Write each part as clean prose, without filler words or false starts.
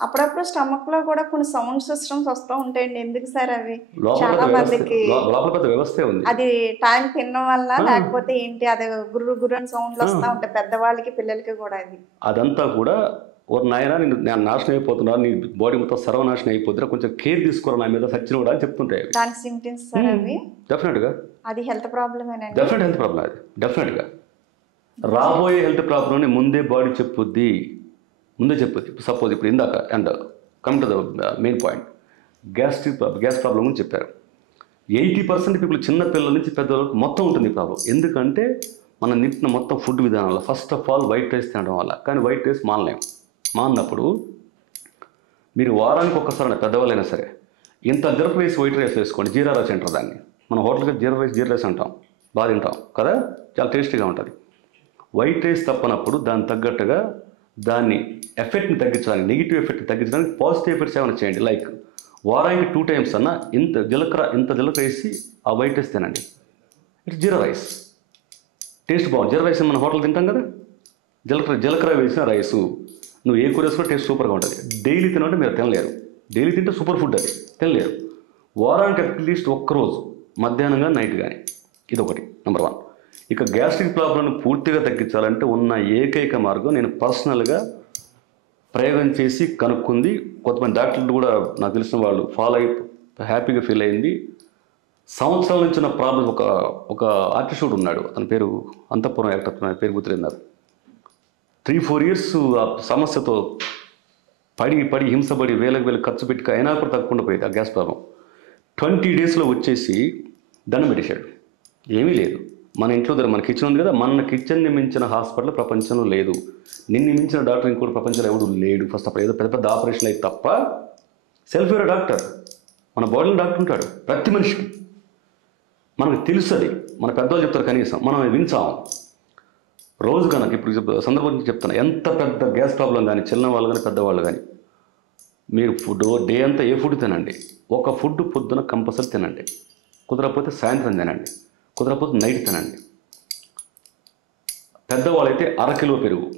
అప్పుడప్పుడు స్టమక్‌లో కూడా కొన్ని సౌండ్ సిస్టమ్స్ వస్తూ ఉంటాయండి. ఎందుకు సార్ అవి? లోపల చాలా పెద్ద వ్యవస్థ మందికి లోపల పెద్ద వ్యవస్థే ఉంది. అది టైం తినడం వల్ల ఆ, లేకపోతే ఏంటి అది గుర్రు గుర్రు అని సౌండ్లు ఆ, వస్తా ఉంటాయి పెద్దవాళ్ళకి, పిల్లలకి కూడా అది. అదంతా కూడా ఓ నాయన నేను నాశనం అయిపోతున్నా, నీ బాడీ మొత్తం సర్వనాశనం అయిపోతున్నా, కొంచెం కేర్ తీసుకోరా నా మీద సచ్చిన కూడా అని చెప్తుంటాయి అవి. దాని సింప్టమ్స్ సార్ అవి. డెఫినెట్గా అది హెల్త్ ప్రాబ్లమేనండి. డెఫినెట్ హెల్త్ ప్రాబ్లం అది. డెఫినెట్గా రాబోయే హెల్త్ ప్రాబ్లమ్ని ముందే బాడీ చెప్పుద్ది, ముందే చెప్పుద్ది. సపోజ్ ఇప్పుడు ఇందాక and come to the main point, gas problem గురించి చెప్పారు. 80% పీపుల్, చిన్న పిల్లల నుంచి పెద్దవాళ్ళకి మొత్తం ఉంటుంది ఈ ప్రాబ్లం. ఎందుకంటే మనం తింటున్న మొత్తం ఫుడ్ విధానంలో first of all white rice తినడం వల్ల. కానీ వైట్ రైస్ మానలేం. మానప్పుడు మీరు వారానికి ఒక్కసారి పెద్దవాళ్ళైనా సరే ఇంత జీరా రైస్ వైట్ రైస్ వేసుకోండి. జీరా రైస్ అంటారు దాన్ని. మన హోటల్కి జీరా రైస్ అంటాం, బాగా తింటాం కదా, చాలా టేస్టీగా ఉంటుంది. వైట్ రైస్ తప్పనప్పుడు దాన్ని తగ్గట్టుగా దాన్ని ఎఫెక్ట్ని తగ్గించడానికి, నెగిటివ్ ఎఫెక్ట్ని తగ్గించడానికి పాజిటివ్ ఎఫెక్ట్స్ ఏమైనా చేయండి. లైక్ వారానికి 2 times అన్నా ఇంత జీలకర్ర వేసి ఆ వైట్ రైస్ తినండి. ఇట్స్ జీరా రైస్, టేస్ట్ బాగుంది. జీరా రైస్ మన హోటల్ తింటాం కదా, జీలకర్ర వేసిన రైసు నువ్వు ఏ కూర వేసుకున్నా టేస్ట్ సూపర్గా ఉంటుంది. డైలీ తినంటే మీరు తినలేరు. డైలీ తింటే సూపర్ ఫుడ్ అది, తినలేరు. వారానికి అట్లీస్ట్ ఒక్కరోజు మధ్యాహ్నం కానీ నైట్ కానీ, ఇదొకటి నెంబర్ 1. ఇక గ్యాస్ట్రిక్ ప్రాబ్లంను పూర్తిగా తగ్గించాలంటే ఉన్న ఏకైక మార్గం, నేను పర్సనల్గా ప్రయోగం చేసి కనుక్కుంది, కొంతమంది డాక్టర్లు కూడా నాకు తెలిసిన వాళ్ళు ఫాలో అయి హ్యాపీగా ఫీల్ అయింది. సంవత్సరాల నుంచి ఉన్న ప్రాబ్లం, ఒక ఆర్టిస్టుడు ఉన్నాడు, అతని పేరు అంతఃపురం యాక్టర్, పేరు గుర్తులేదు నాకు. 3-4 years ఆ సమస్యతో పడి హింసపడి వేలకు ఖర్చు పెట్టి అయినా కూడా తగ్గకుండా పోయేది ఆ గ్యాస్ ప్రాబ్లం. 20 daysలో వచ్చేసి దండం పెట్టేశాడు. ఏమీ లేదు, మన ఇంట్లో మన కిచెన్ ఉంది కదా, మన కిచెన్ని మించిన హాస్పిటల్ ప్రపంచంలో లేదు, నిన్ను మించిన డాక్టర్ ఇంకోటి ప్రపంచంలో ఎవడు లేడు. ఫస్ట్ అప్పుడు ఏదో పెద్ద ఆపరేషన్లు అయితే తప్ప సెల్ఫ్ వేరే డాక్టర్, మన బాడీలో డాక్టర్ ఉంటాడు ప్రతి మనిషికి. మనకు తెలుస్తుంది, మన పెద్దవాళ్ళు చెప్తారు, కనీసం మనం వించాం. రోజు కనుక ఇప్పుడు సందర్భం చెప్తాను, ఎంత పెద్ద గ్యాస్ ప్రాబ్లం కానీ చిన్న వాళ్ళు కానీ పెద్దవాళ్ళు కానీ, మీరు ఫుడ్ డే అంతా ఏ ఫుడ్ తినండి, ఒక ఫుడ్ పొద్దున కంపల్సరీ తినండి, కుదరకపోతే సాయంత్రం తినండి, కుదరకపోతే నైట్ తినండి. పెద్దవాళ్ళైతే 1/2 kilo పెరుగు,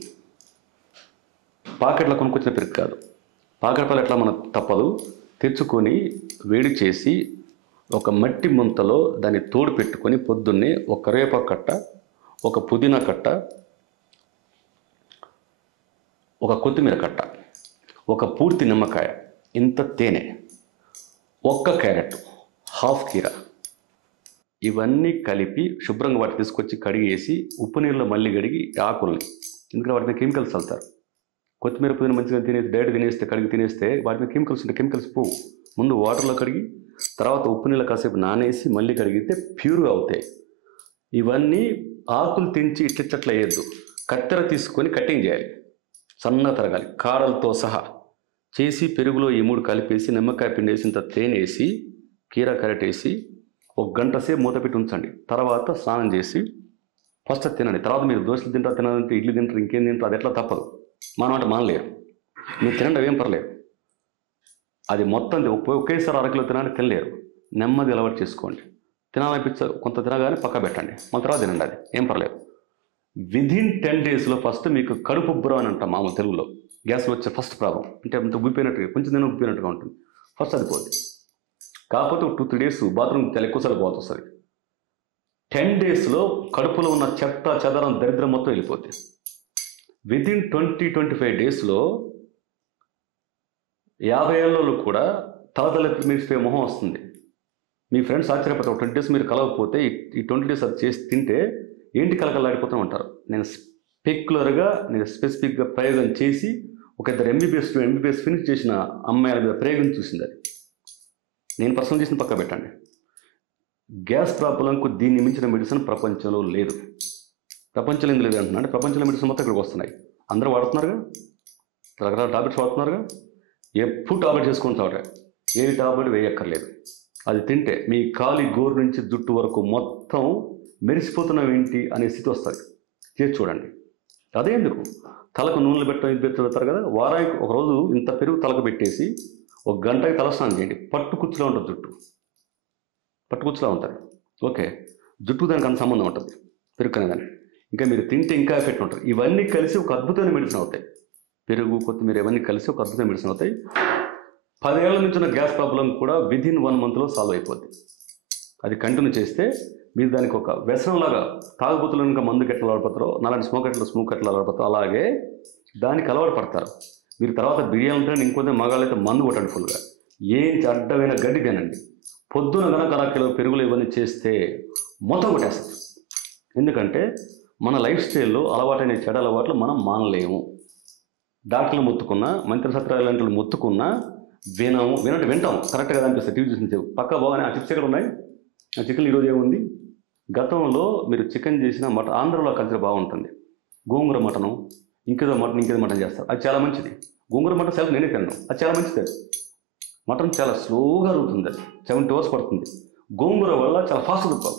పాకెట్లో కొనుక్కొచ్చిన పెరుగు కాదు, పాకెట్ పాలు ఎట్లా మనకు తప్పదు, తెచ్చుకొని వేడి చేసి ఒక మట్టి ముంతలో దాన్ని తోడు పెట్టుకొని పొద్దున్నే ఒక కరివేపాకు కట్ట, ఒక పుదీనా కట్ట, ఒక కొత్తిమీర కట్ట, ఒక పూర్తి నిమ్మకాయ, ఇంత తేనె, ఒక్క క్యారెట్, హాఫ్ కీరా, ఇవన్నీ కలిపి శుభ్రంగా వాటిని తీసుకొచ్చి కడిగేసి ఉప్పు నీళ్ళలో మళ్ళీ కడిగి ఆకుల్ని, ఎందుకంటే వాటి మీద కెమికల్స్ చల్లుతారు. కొత్తిమీర పుదీనా మంచిగా తినేసి డైరెక్ట్ తినేస్తే, కడిగి తినేస్తే వాటి మీద కెమికల్స్ ఉంటాయి, కెమికల్స్ పోవు. ముందు వాటర్లో కడిగి తర్వాత ఉప్పు నీళ్ళ కాసేపు నానేసి మళ్ళీ కడిగితే ప్యూర్గా అవుతాయి. ఇవన్నీ ఆకులు తెంచి ఇట్లట్లా వేయద్దు, కత్తెర తీసుకొని కటింగ్ చేయాలి, సన్నగా తరగాలి, కాడలతో సహా చేసి పెరుగులో ఈ 3 కలిపేసి నిమ్మకాయ పిండేసి ఇంత తేనేసి కీరా క్యారెట్ వేసి 1 గంట సేపు మూత పెట్టి ఉంచండి. తర్వాత స్నానం చేసి ఫస్ట్ తినండి. తర్వాత మీరు దోశలు తింటారు, తినాలంటే ఇడ్లీ తింటారు, ఇంకేం తింటారు, అది ఎట్లా తప్పదు. మనం మానలేరు, మీరు తినండి, ఏం పర్లేదు. అది మొత్తం ఒకేసారి 1/2 kilo తినాలని తినలేరు, నెమ్మది అలవాటు చేసుకోండి. తినాలనిపించ కొంత తినగానే పక్క పెట్టండి, మన తర్వాత తినండి, అది ఏం పర్లేదు. విదిన్ 10 daysలో ఫస్ట్ మీకు కడుపు ఉబ్బరం అని అంటాం మామూలు తెలుగులో, గ్యాస్ వచ్చే ఫస్ట్ ప్రాబ్లం. అంటే అంత ఉబ్బిపోయినట్టుగా, కొంచెం తిన ఉబ్బిపోయినట్టుగా ఉంటుంది, ఫస్ట్ అది పోతుంది. కాకపోతే 2-3 days బాత్రూమ్ చాలా ఎక్కువసార్లు పోవాల్సి వస్తుంది. 10 daysలో కడుపులో ఉన్న చెత్త చెదరం దరిద్రం మొత్తం వెళ్ళిపోతుంది. విదిన్ 20-25 daysలో 50 ఏళ్ళలో కూడా తలతలెత్తి మీరిస్తే మొహం వస్తుంది. మీ ఫ్రెండ్స్ ఆశ్చర్యపోతారు, 20 days మీరు కలవకపోతే ఈ 20 days అది చేసి తింటే ఏంటి కలకలాడిపోతూ ఉంటారు. నేను స్పెసిఫిక్గా ప్రయోగం చేసి ఒక 2 MBBS ఫినిష్ చేసిన అమ్మాయిల మీద ప్రయోగం చూసింది. అది నేను పర్సనల్ చేసిన పక్క పెట్టండి. గ్యాస్ ప్రాబ్లంకు దీన్ని మించిన మెడిసిన్ ప్రపంచంలో లేదు. ప్రపంచంలో ఎందుకు లేదు అంటున్నా అంటే, ప్రపంచంలో మెడిసిన్ మొత్తం ఇక్కడికి వస్తున్నాయి, అందరూ వాడుతున్నారుగా, రకరకాల టాబ్లెట్స్ వాడుతున్నారుగా, ఎప్పుడు టాబ్లెట్ చేసుకుని తాగుతాయి, ఏ టాబ్లెట్ వేయక్కర్లేదు. అది తింటే మీ కాలి గోరు నుంచి జుట్టు వరకు మొత్తం మెరిసిపోతున్నావు ఏంటి అనే స్థితి వస్తుంది. చేసి చూడండి. అదే ఎందుకు తలకు నూనెలు పెడతారు కదా, వారానికి ఒకరోజు ఇంత పెరుగు తలకు పెట్టేసి 1 గంటకి తలస్నానం చేయండి. పట్టుకుచ్చులా ఉంటుంది జుట్టు, పట్టుకుచ్చులా ఉంటుంది. ఓకే, జుట్టు దానికి అంత సంబంధం ఉంటుంది పెరుగు అనేదాన్ని. ఇంకా మీరు తింటే ఇంకా ఎఫెక్ట్ ఉంటుంది. ఇవన్నీ కలిసి ఒక అద్భుతమైన మెడిసిన్ అవుతాయి. పెరుగు, కొత్తిమీర ఇవన్నీ కలిసి ఒక అద్భుతమైన మెడిసిన్ అవుతాయి. 10 ఏళ్ల నుంచి ఉన్న గ్యాస్ ప్రాబ్లం కూడా విదిన్ 1 మంత్లో సాల్వ్ అయిపోద్ది. అది కంటిన్యూ చేస్తే మీరు దానికి ఒక వ్యసనంలాగా, తాగుబోతులు ఇంకా మందుకి ఎట్లా అలవాటు నాలాంటి స్మోక్ ఎట్లా అలవాటు అలాగే దానికి అలవాటు పడతారు. మీరు తర్వాత బిర్యానీ తినండి, ఇంకొంచెం మగాళ్ళైతే మందు కొట్టండి ఫుల్గా. ఏం అడ్డమైన గడ్డి తినండి. పొద్దున కనుక 1 కిలో పెరుగులు ఇవన్నీ చేస్తే మొత్తం కొట్టేస్తుంది. ఎందుకంటే మన లైఫ్ స్టైల్లో అలవాటైన చెడు అలవాట్లు మనం మానలేము. డాక్టర్లు మొత్తుకున్నా, మంత్రసత్రాలు లాంటి వాళ్ళు మొత్తుకున్నా వింటాం. కరెక్ట్గా అనిపిస్తుంది. టీవీ చూసిన పక్క బాగానే ఆ చిప్స్ ఎక్కడ ఉన్నాయి, ఆ చికెన్ ఈరోజు ఏముంది. గతంలో మీరు చికెన్ చేసిన మటన్, ఆంధ్రలో కల్చర్ బాగుంటుంది. గోంగూర మటను, ఇంకేదో మటన్ చేస్తారు. అది చాలా మంచిది. గోంగూర మటన్ సెల్ఫ్ నేనే తిన్నాను, అది చాలా మంచిది. మటన్ చాలా స్లోగా అరుగుతుంది, అది 70 hours పడుతుంది. గోంగూర వల్ల చాలా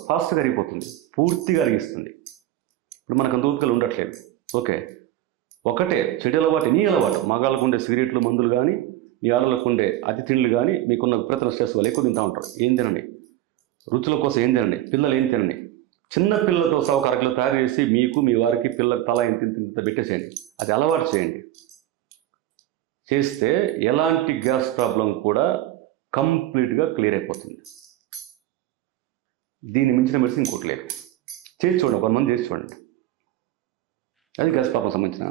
ఫాస్ట్గా అరిగిపోతుంది, పూర్తిగా అరిగిస్తుంది. ఇప్పుడు మనకు అంత ఊపికలు ఉండట్లేదు. ఓకే, ఒకటే చెడు అలవాటు, నీ అలవాటు. మగాళ్ళకు ఉండే సిగరెట్లు, మందులు కానీ, మీ ఆడలకు ఉండే అతి తిండ్లు కానీ, మీకున్న విపరీత స్ట్రెస్ వల్ల ఎక్కువ తింటూ ఉంటారు. ఏం తినండి, రుచుల కోసం ఏం తినండి, పిల్లలు ఏం తినండి. చిన్న పిల్లలతో సహా 1 అరకిలో తయారు చేసి మీకు, మీ వారికి, పిల్లలకు తల ఇంత పెట్టేసేయండి. అది అలవాటు చేయండి. చేస్తే ఎలాంటి గ్యాస్ ప్రాబ్లం కూడా కంప్లీట్గా క్లియర్ అయిపోతుంది. దీన్ని మించిన మెడిసిన్ ఇంకోటి లేదు. చేసి చూడండి, 1 month చేసి చూడండి. అది గ్యాస్ ప్రాబ్లం సంబంధించిన